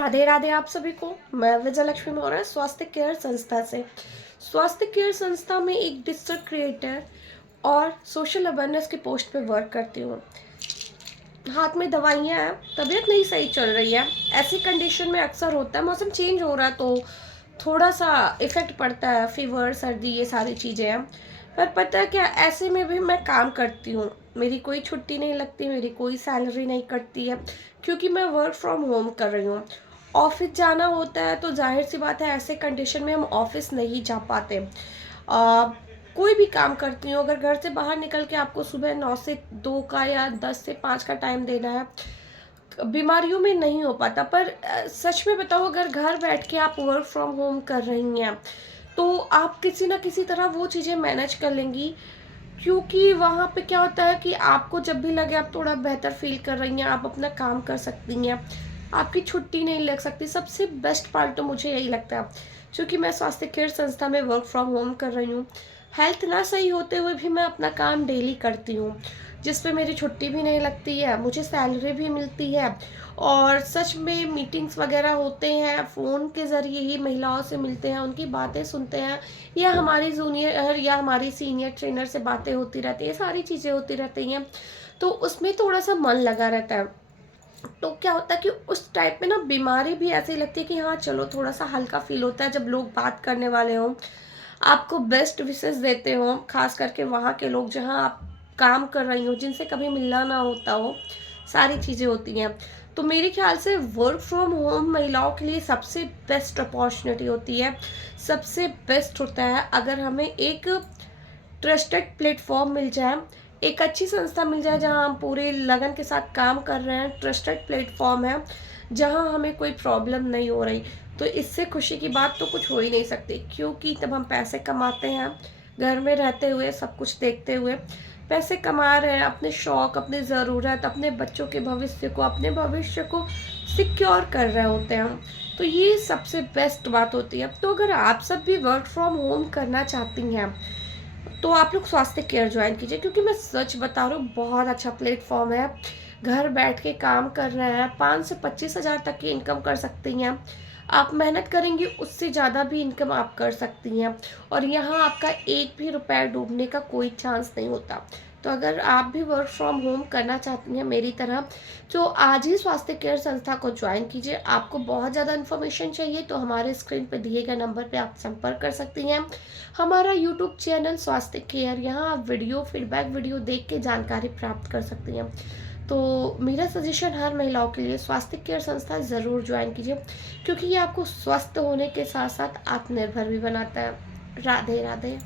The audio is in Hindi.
राधे राधे आप सभी को। मैं विजयलक्ष्मी मौर्य स्वास्थ्य केयर संस्था से। स्वास्थ्य केयर संस्था में एक डिजिटल क्रिएटर और सोशल अवेयरनेस के पोस्ट पे वर्क करती हूँ। हाथ में दवाइयाँ हैं, तबीयत नहीं सही चल रही है। ऐसी कंडीशन में अक्सर होता है, मौसम चेंज हो रहा है तो थोड़ा सा इफेक्ट पड़ता है, फीवर सर्दी ये सारी चीज़ें हैं। पर पता है क्या, ऐसे में भी मैं काम करती हूँ। मेरी कोई छुट्टी नहीं लगती, मेरी कोई सैलरी नहीं कटती है, क्योंकि मैं वर्क फ्रॉम होम कर रही हूँ। ऑफिस जाना होता है तो जाहिर सी बात है, ऐसे कंडीशन में हम ऑफिस नहीं जा पाते। कोई भी काम करती हूँ, अगर घर से बाहर निकल के आपको सुबह 9 से 2 का या 10 से 5 का टाइम देना है, बीमारियों में नहीं हो पाता। पर सच में बताओ, अगर घर बैठ के आप वर्क फ्रॉम होम कर रही हैं तो आप किसी ना किसी तरह वो चीज़ें मैनेज कर लेंगी। क्योंकि वहाँ पे क्या होता है कि आपको जब भी लगे आप थोड़ा बेहतर फील कर रही हैं, आप अपना काम कर सकती हैं, आपकी छुट्टी नहीं लग सकती। सबसे बेस्ट पार्ट तो मुझे यही लगता है, क्योंकि मैं स्वास्थ्य केयर संस्था में वर्क फ्रॉम होम कर रही हूँ। हेल्थ ना सही होते हुए भी मैं अपना काम डेली करती हूँ, जिस पे मेरी छुट्टी भी नहीं लगती है, मुझे सैलरी भी मिलती है। और सच में मीटिंग्स वगैरह होते हैं, फ़ोन के ज़रिए ही महिलाओं से मिलते हैं, उनकी बातें सुनते हैं, या हमारी जूनियर या हमारी सीनियर ट्रेनर से बातें होती रहती है, सारी चीज़ें होती रहती हैं, तो उसमें थोड़ा सा मन लगा रहता है। तो क्या होता है कि उस टाइप में ना बीमारी भी ऐसी लगती है कि हाँ चलो, थोड़ा सा हल्का फील होता है जब लोग बात करने वाले हों, आपको बेस्ट विशेस देते हों, खास करके वहाँ के लोग जहाँ आप काम कर रही हो, जिनसे कभी मिलना ना होता हो, सारी चीज़ें होती हैं। तो मेरे ख्याल से वर्क फ्रॉम होम महिलाओं के लिए सबसे बेस्ट अपॉर्चुनिटी होती है। सबसे बेस्ट होता है अगर हमें एक ट्रस्टेड प्लेटफॉर्म मिल जाए, एक अच्छी संस्था मिल जाए जहां हम पूरे लगन के साथ काम कर रहे हैं, ट्रस्टेड प्लेटफॉर्म है जहां हमें कोई प्रॉब्लम नहीं हो रही, तो इससे खुशी की बात तो कुछ हो ही नहीं सकती। क्योंकि तब हम पैसे कमाते हैं, घर में रहते हुए सब कुछ देखते हुए पैसे कमा रहे हैं, अपने शौक, अपनी ज़रूरत, अपने बच्चों के भविष्य को, अपने भविष्य को सिक्योर कर रहे होते हैं हम। तो ये सबसे बेस्ट बात होती है। तो अगर आप सब भी वर्क फ्रॉम होम करना चाहती हैं तो आप लोग स्वास्थ्य केयर ज्वाइन कीजिए, क्योंकि मैं सच बता रही हूँ, बहुत अच्छा प्लेटफॉर्म है। घर बैठ के काम कर रहे हैं, 5 से 25 हज़ार तक की इनकम कर सकती हैं। आप मेहनत करेंगी उससे ज़्यादा भी इनकम आप कर सकती हैं, और यहाँ आपका एक भी रुपया डूबने का कोई चांस नहीं होता। तो अगर आप भी वर्क फ्रॉम होम करना चाहती हैं मेरी तरह, तो आज ही स्वास्थ्य केयर संस्था को ज्वाइन कीजिए। आपको बहुत ज़्यादा इन्फॉर्मेशन चाहिए तो हमारे स्क्रीन पर दिए गए नंबर पर आप संपर्क कर सकती हैं। हमारा यूट्यूब चैनल स्वास्थ्य केयर, यहाँ आप वीडियो फीडबैक वीडियो देख के जानकारी प्राप्त कर सकती हैं। तो मेरा सजेशन हर महिलाओं के लिए स्वास्थ्य केयर संस्था ज़रूर ज्वाइन कीजिए, क्योंकि ये आपको स्वस्थ होने के साथ साथ आत्मनिर्भर भी बनाता है। राधे राधे।